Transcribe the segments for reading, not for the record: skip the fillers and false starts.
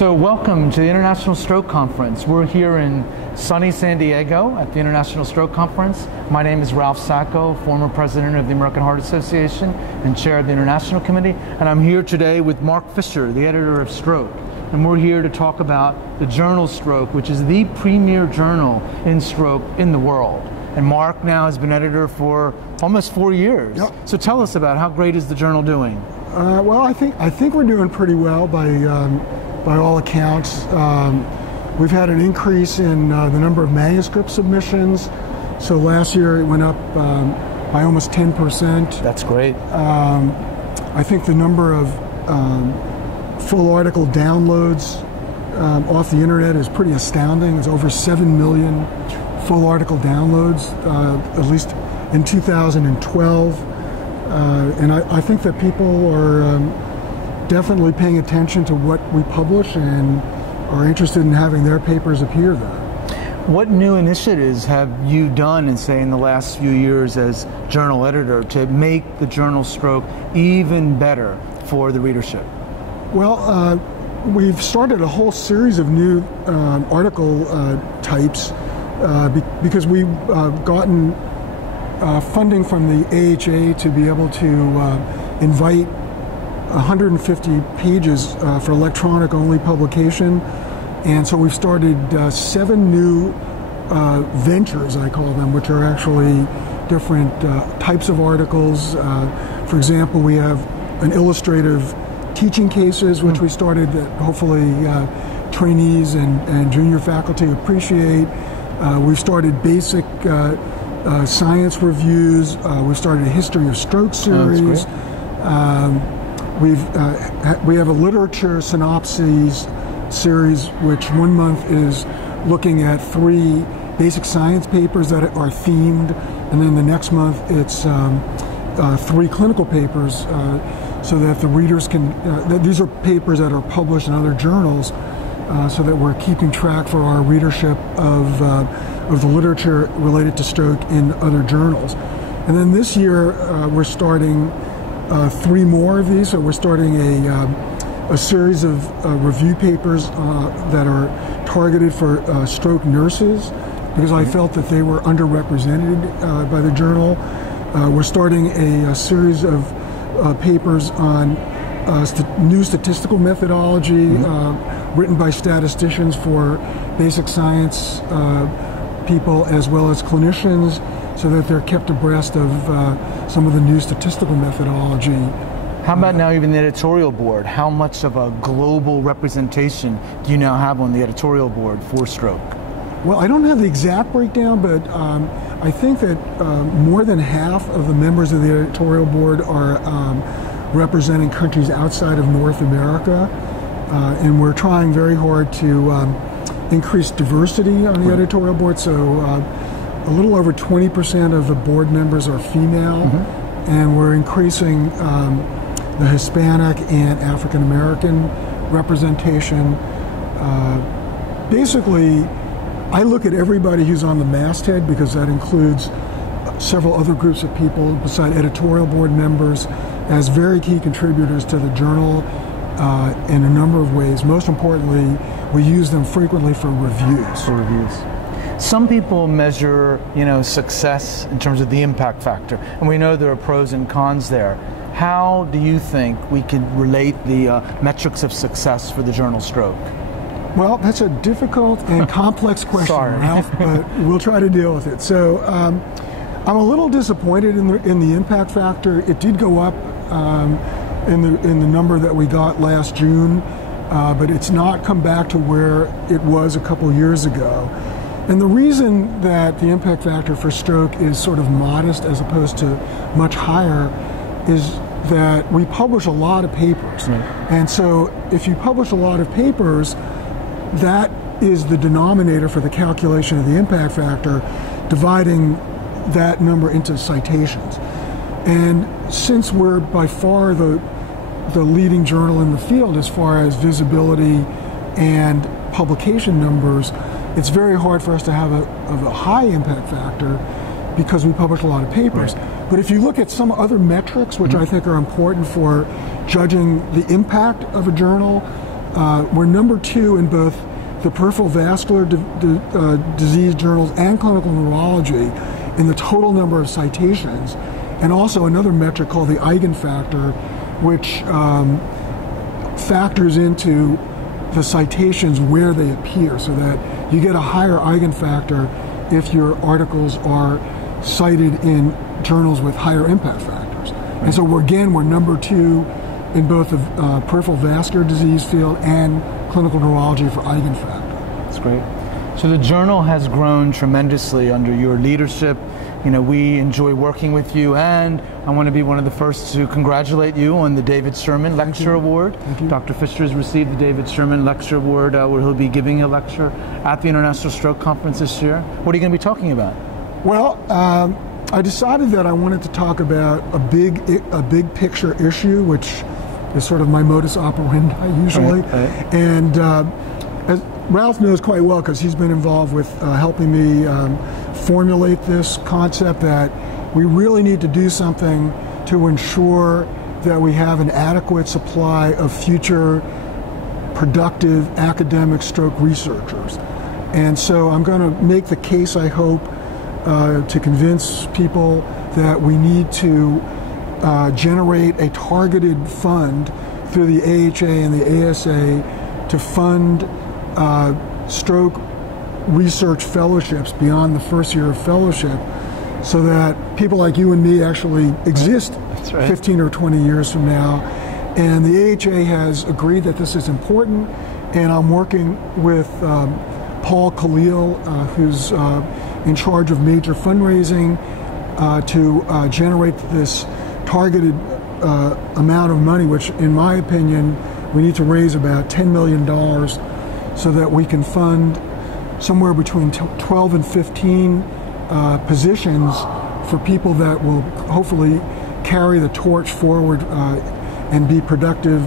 So welcome to the International Stroke Conference. We're here in sunny San Diego at the International Stroke Conference. My name is Ralph Sacco, former president of the American Heart Association and chair of the International Committee. And I'm here today with Marc Fisher, the editor of Stroke. And we're here to talk about the journal Stroke, which is the premier journal in stroke in the world. And Marc now has been editor for almost 4 years. Yep. So tell us about how great is the journal doing? Well, I think we're doing pretty well by all accounts. We've had an increase in the number of manuscript submissions. So last year it went up by almost 10%. That's great. I think the number of full article downloads off the internet is pretty astounding. It's over 7 million full article downloads, at least in 2012. And I think that people are definitely paying attention to what we publish and are interested in having their papers appear there. What new initiatives have you done in the last few years as journal editor to make the journal Stroke even better for the readership? Well, we've started a whole series of new article types because we've gotten funding from the AHA to be able to invite 150 pages for electronic only publication. And so we've started 7 new ventures, I call them, which are actually different types of articles. For example, we have an illustrative teaching cases, which we started that hopefully trainees and junior faculty appreciate. We've started basic science reviews. We've started a history of stroke series. We have a literature synopses series, which one month is looking at 3 basic science papers that are themed, and then the next month it's 3 clinical papers, so that the readers can. These are papers that are published in other journals, so that we're keeping track for our readership of the literature related to stroke in other journals. And then this year we're starting 3 more of these. So we're starting a series of review papers that are targeted for stroke nurses, because I felt that they were underrepresented by the journal. We're starting a series of papers on new statistical methodology written by statisticians for basic science people as well as clinicians, so that they're kept abreast of some of the new statistical methodology. How about now even the editorial board? How much of a global representation do you now have on the editorial board for Stroke? Well, I don't have the exact breakdown, but I think that more than half of the members of the editorial board are representing countries outside of North America, and we're trying very hard to increase diversity on the editorial board. So a little over 20% of the board members are female, and we're increasing the Hispanic and African American representation. Basically, I look at everybody who's on the masthead, because that includes several other groups of people beside editorial board members, as very key contributors to the journal in a number of ways. Most importantly, we use them frequently for reviews. Some people measure, success in terms of the impact factor, and we know there are pros and cons there. How do you think we can relate the metrics of success for the journal Stroke? Well, that's a difficult and complex question, Sorry. Ralph, but we'll try to deal with it. So I'm a little disappointed in the impact factor. It did go up in the number that we got last June, but it's not come back to where it was a couple years ago. And the reason that the impact factor for stroke is sort of modest as opposed to much higher is that we publish a lot of papers. And so if you publish a lot of papers, that is the denominator for the calculation of the impact factor, dividing that number into citations. And since we're by far the leading journal in the field as far as visibility and publication numbers, it's very hard for us to have a high impact factor because we publish a lot of papers. But if you look at some other metrics, which I think are important for judging the impact of a journal, We're number 2 in both the peripheral vascular disease journals and clinical neurology in the total number of citations, and also another metric called the eigenfactor, which factors into the citations where they appear, so that you get a higher eigenfactor if your articles are cited in journals with higher impact factors. And so we're number 2 in both the peripheral vascular disease field and clinical neurology for eigenfactor. That's great. So the journal has grown tremendously under your leadership. You know, we enjoy working with you, and I want to be one of the first to congratulate you on the David Sherman Lecture Award. Dr. Fisher has received the David Sherman Lecture Award, where he'll be giving a lecture at the International Stroke Conference this year. What are you going to be talking about? Well, I decided that I wanted to talk about a big picture issue, which is sort of my modus operandi usually. Right. And as Ralph knows quite well, because he's been involved with helping me formulate this concept, that we really need to do something to ensure that we have an adequate supply of future productive academic stroke researchers. And so I'm going to make the case, I hope, to convince people that we need to generate a targeted fund through the AHA and the ASA to fund stroke research fellowships beyond the first year of fellowship, so that people like you and me actually exist 15 or 20 years from now. And the AHA has agreed that this is important, and I'm working with Paul Khalil, who's in charge of major fundraising, to generate this targeted amount of money, which in my opinion we need to raise about $10 million so that we can fund somewhere between 12 and 15 positions for people that will hopefully carry the torch forward and be productive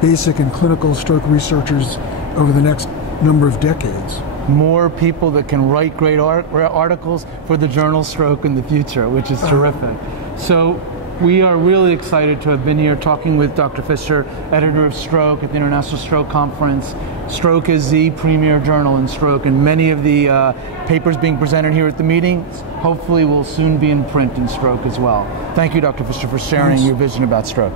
basic and clinical stroke researchers over the next number of decades. More people that can write great articles for the journal Stroke in the future, which is terrific. So we are really excited to have been here talking with Dr. Fisher, editor of Stroke at the International Stroke Conference. Stroke is the premier journal in stroke, and many of the papers being presented here at the meeting hopefully will soon be in print in stroke as well. Thank you, Dr. Fisher, for sharing your vision about stroke.